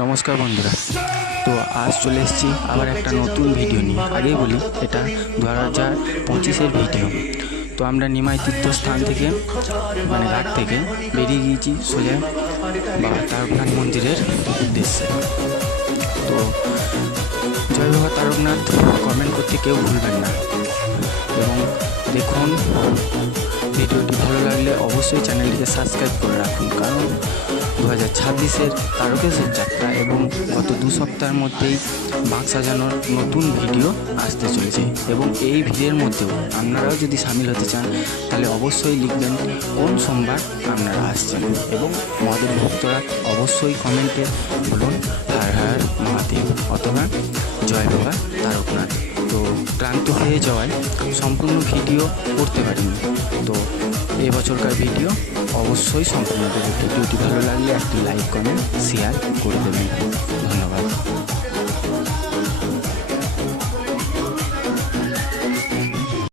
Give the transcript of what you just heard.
নমস্কার বন্ধুরা। তো আজ চলে এসেছি আবার একটা নতুন ভিডিও নিয়ে। আগেই বলি এটা 2025-এর ভিডিও। তো আমরা নিমাই তীর্থস্থান থেকে ঘাট থেকে বেরিয়ে গিয়েছি সোজা বাবা তারকনাথ মন্দিরের উদ্দেশ্যে। তো জয় বাবা তারকনাথ কমেন্ট করতে কেউ ভুলবেন না এবং দেখুন ভিডিওটি ভালো লাগলে অবশ্যই চ্যানেলটিকে সাবস্ক্রাইব করে রাখুন, কারণ 2026-এর তারকেশ্বর যাত্রা এবং গত 2 সপ্তাহের মধ্যেই বাঁক সাজানোর নতুন ভিডিও আসতে চলেছে এবং এই ভিডিওর মধ্যেও আপনারাও যদি সামিল হতে চান তাহলে অবশ্যই লিখবেন কোন সোমবার আপনারা আসছেন এবং আমাদের ভক্তরা অবশ্যই কমেন্টে বলুন হর হর মহাদেব অথবা জয় বাবা তারকনাথ। তো ক্লান্ত হয়ে যাওয়ায় সম্পূর্ণ ভিডিও করতে পারিনি। তো এবছরকার ভিডিও অবশ্যই সম্পূর্ণ ভিডিওটি ভালো লাগলে একটি লাইক কমেন্ট শেয়ার করে দেবেন।